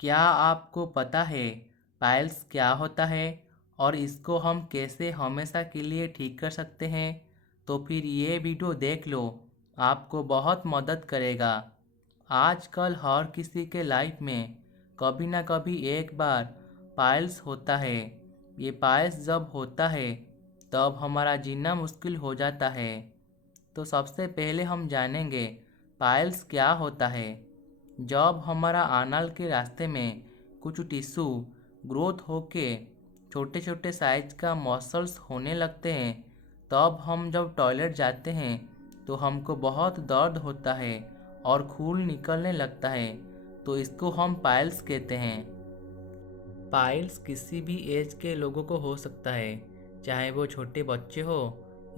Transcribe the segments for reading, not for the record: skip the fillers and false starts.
क्या आपको पता है पाइल्स क्या होता है और इसको हम कैसे हमेशा के लिए ठीक कर सकते हैं? तो फिर ये वीडियो देख लो, आपको बहुत मदद करेगा। आजकल हर किसी के लाइफ में कभी ना कभी एक बार पाइल्स होता है। ये पाइल्स जब होता है तब हमारा जीना मुश्किल हो जाता है। तो सबसे पहले हम जानेंगे पाइल्स क्या होता है। जब हमारा आनल के रास्ते में कुछ टिश्यू ग्रोथ होके छोटे छोटे साइज का मसल्स होने लगते हैं, तब हम जब टॉयलेट जाते हैं तो हमको बहुत दर्द होता है और खून निकलने लगता है। तो इसको हम पाइल्स कहते हैं। पाइल्स किसी भी एज के लोगों को हो सकता है, चाहे वो छोटे बच्चे हो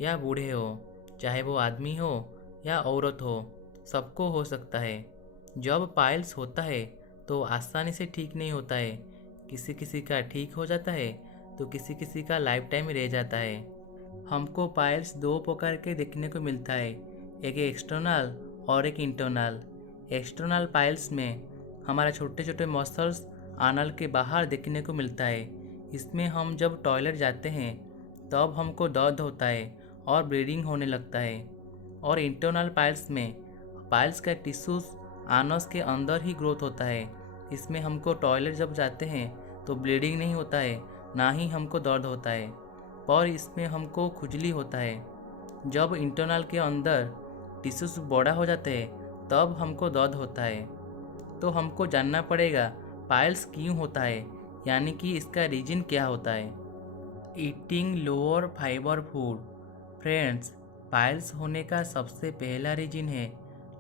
या बूढ़े हो, चाहे वो आदमी हो या औरत हो, सबको हो सकता है। जब पाइल्स होता है तो आसानी से ठीक नहीं होता है। किसी किसी का ठीक हो जाता है तो किसी किसी का लाइफ टाइम रह जाता है। हमको पाइल्स दो प्रकार के देखने को मिलता है, एक एक्सटर्नल और एक इंटरनल। एक्सटर्नल पाइल्स में हमारा छोटे छोटे मसल्स आनल के बाहर देखने को मिलता है। इसमें हम जब टॉयलेट जाते हैं तब हमको दर्द होता है और ब्लीडिंग होने लगता है। और इंटरनल पाइल्स में पाइल्स का टिश्यूज आनस के अंदर ही ग्रोथ होता है। इसमें हमको टॉयलेट जब जाते हैं तो ब्लीडिंग नहीं होता है, ना ही हमको दर्द होता है, पर इसमें हमको खुजली होता है। जब इंटरनल के अंदर टिश्यूज बड़ा हो जाते हैं तब हमको दर्द होता है। तो हमको जानना पड़ेगा पाइल्स क्यों होता है, यानी कि इसका रीजन क्या होता है। Eating lower fibre food. Friends, piles होने का सबसे पहला रीजन है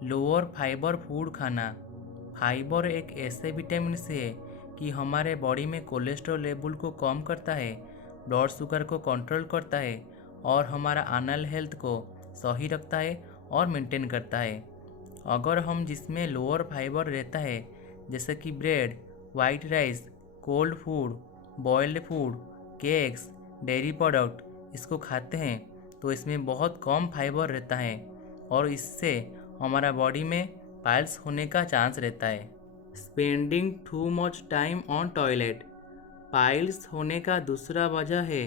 लोअर फाइबर फूड खाना। फाइबर एक ऐसे विटामिन से है कि हमारे बॉडी में कोलेस्ट्रॉल लेवल को कम करता है, ब्लड शुगर को कंट्रोल करता है और हमारा एनल हेल्थ को सही रखता है और मेंटेन करता है। अगर हम जिसमें लोअर फाइबर रहता है, जैसे कि bread, white rice, cold food, boiled food, cakes, dairy product, इसको खाते हैं तो इसमें बहुत कम फाइबर रहता है और इससे हमारा बॉडी में पाइल्स होने का चांस रहता है। Spending too much time on toilet. Piles होने का दूसरा वजह है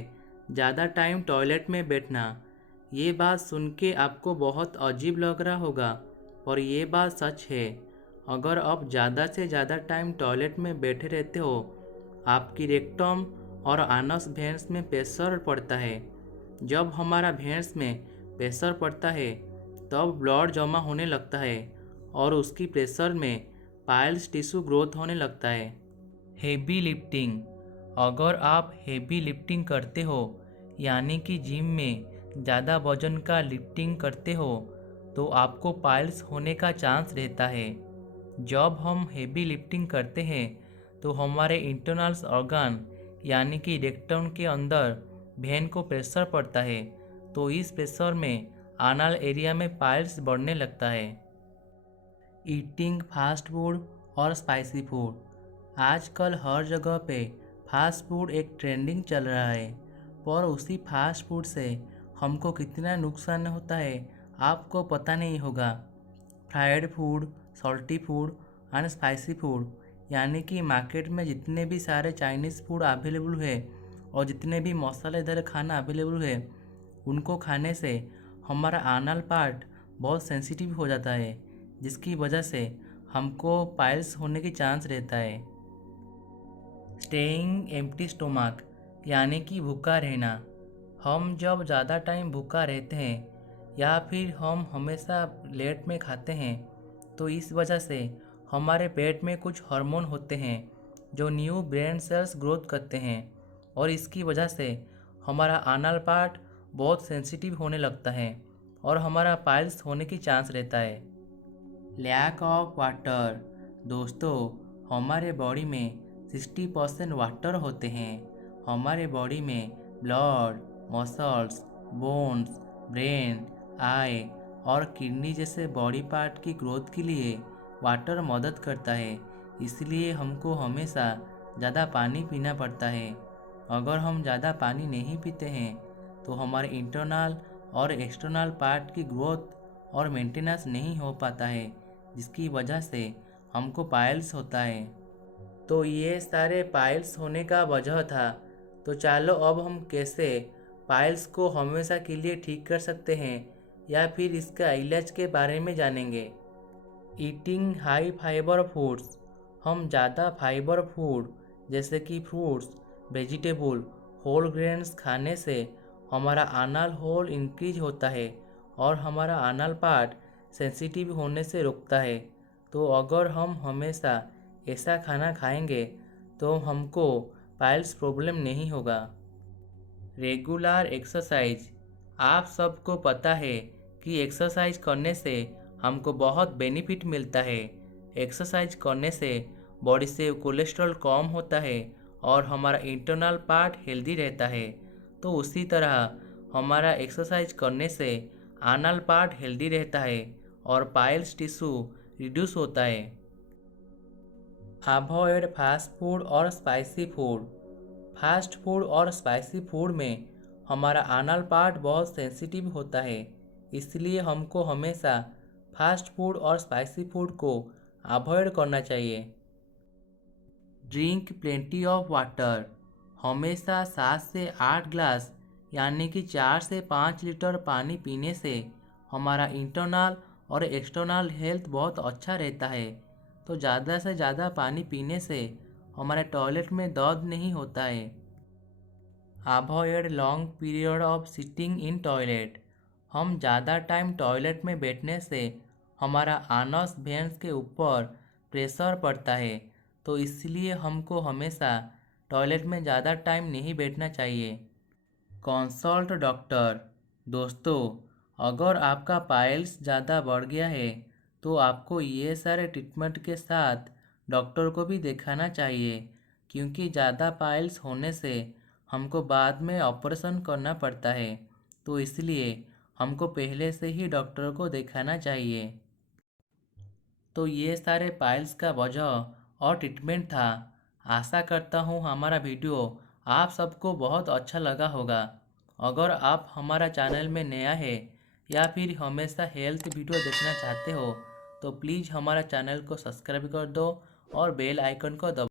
ज़्यादा टाइम टॉयलेट में बैठना। ये बात सुन के आपको बहुत अजीब लग रहा होगा, पर ये बात सच है। अगर आप ज़्यादा से ज़्यादा टाइम टॉयलेट में बैठे रहते हो, आपकी रेक्टम और आनस भेंस में प्रेशर पड़ता है। जब हमारा भेंस में प्रेशर पड़ता है तब ब्लड जमा होने लगता है और उसकी प्रेशर में पाइल्स टिश्यू ग्रोथ होने लगता है। Heavy lifting. अगर आप हेवी लिफ्टिंग करते हो, यानी कि जिम में ज़्यादा वजन का लिफ्टिंग करते हो, तो आपको पाइल्स होने का चांस रहता है। जब हम हेवी लिफ्टिंग करते हैं तो हमारे इंटरनल्स ऑर्गन यानी कि रेक्टम के अंदर वेन को प्रेशर पड़ता है, तो इस प्रेशर में आनल एरिया में पाइल्स बढ़ने लगता है। ईटिंग फास्ट फूड और स्पाइसी फूड। आजकल हर जगह पे फास्ट फूड एक ट्रेंडिंग चल रहा है, पर उसी फास्ट फूड से हमको कितना नुकसान होता है आपको पता नहीं होगा। Fried food, salty food and spicy food, यानी कि मार्केट में जितने भी सारे चाइनीज़ फूड अवेलेबल है और जितने भी मसालेदार खाना अवेलेबल है, उनको खाने से हमारा एनल पार्ट बहुत सेंसिटिव हो जाता है, जिसकी वजह से हमको पाइल्स होने की चांस रहता है। स्टेइंग एम्प्टी स्टोमक, यानी कि भूखा रहना। हम जब ज़्यादा टाइम भूखा रहते हैं या फिर हम हमेशा लेट में खाते हैं, तो इस वजह से हमारे पेट में कुछ हार्मोन होते हैं जो न्यू ब्रेन सेल्स ग्रोथ करते हैं और इसकी वजह से हमारा एनल पार्ट बहुत सेंसिटिव होने लगता है और हमारा पाइल्स होने की चांस रहता है। Lack of water. दोस्तों, हमारे बॉडी में 60% वाटर होते हैं। हमारे बॉडी में ब्लड, मसल्स, बोन्स, ब्रेन, आई और किडनी जैसे बॉडी पार्ट की ग्रोथ के लिए वाटर मदद करता है। इसलिए हमको हमेशा ज़्यादा पानी पीना पड़ता है। अगर हम ज़्यादा पानी नहीं पीते हैं तो हमारे इंटरनल और एक्सटर्नल पार्ट की ग्रोथ और मेंटेनेंस नहीं हो पाता है, जिसकी वजह से हमको पाइल्स होता है। तो ये सारे पाइल्स होने का वजह था। तो चलो अब हम कैसे पाइल्स को हमेशा के लिए ठीक कर सकते हैं या फिर इसका इलाज के बारे में जानेंगे। Eating high fibre foods. हम ज़्यादा फाइबर फूड जैसे कि फ्रूट्स, वेजिटेबल, होल ग्रेन्स खाने से हमारा एनल होल इंक्रीज होता है और हमारा एनल पार्ट सेंसिटिव होने से रोकता है। तो अगर हम हमेशा ऐसा खाना खाएंगे तो हमको पाइल्स प्रॉब्लम नहीं होगा। Regular exercise. आप सबको पता है कि एक्सरसाइज करने से हमको बहुत बेनिफिट मिलता है। एक्सरसाइज करने से बॉडी से कोलेस्ट्रॉल कम होता है और हमारा इंटरनल पार्ट हेल्दी रहता है। तो उसी तरह हमारा एक्सरसाइज करने से एनल पार्ट हेल्दी रहता है और पाइल्स टिश्यू रिड्यूस होता है। अवॉइड फास्ट फूड और स्पाइसी फूड। फास्ट फूड और स्पाइसी फूड में हमारा एनल पार्ट बहुत सेंसिटिव होता है, इसलिए हमको हमेशा फास्ट फूड और स्पाइसी फूड को अवॉइड करना चाहिए। Drink plenty of water. हमेशा 7 से 8 ग्लास यानी कि 4 से 5 लीटर पानी पीने से हमारा इंटरनल और एक्सटर्नल हेल्थ बहुत अच्छा रहता है। तो ज़्यादा से ज़्यादा पानी पीने से हमारे टॉयलेट में दर्द नहीं होता है। Avoid long period of sitting in toilet. हम ज़्यादा टाइम टॉयलेट में बैठने से हमारा आनस वेंस के ऊपर प्रेशर पड़ता है, तो इसलिए हमको हमेशा टॉयलेट में ज़्यादा टाइम नहीं बैठना चाहिए। Consult doctor. दोस्तों, अगर आपका पाइल्स ज़्यादा बढ़ गया है तो आपको ये सारे ट्रीटमेंट के साथ डॉक्टर को भी दिखाना चाहिए, क्योंकि ज़्यादा पाइल्स होने से हमको बाद में ऑपरेशन करना पड़ता है। तो इसलिए हमको पहले से ही डॉक्टर को दिखाना चाहिए। तो ये सारे पाइल्स का वजह और ट्रीटमेंट था। आशा करता हूँ हमारा वीडियो आप सबको बहुत अच्छा लगा होगा। अगर आप हमारा चैनल में नया है या फिर हमेशा हेल्थ वीडियो देखना चाहते हो तो प्लीज़ हमारा चैनल को सब्सक्राइब कर दो और बेल आइकन को दबाओ।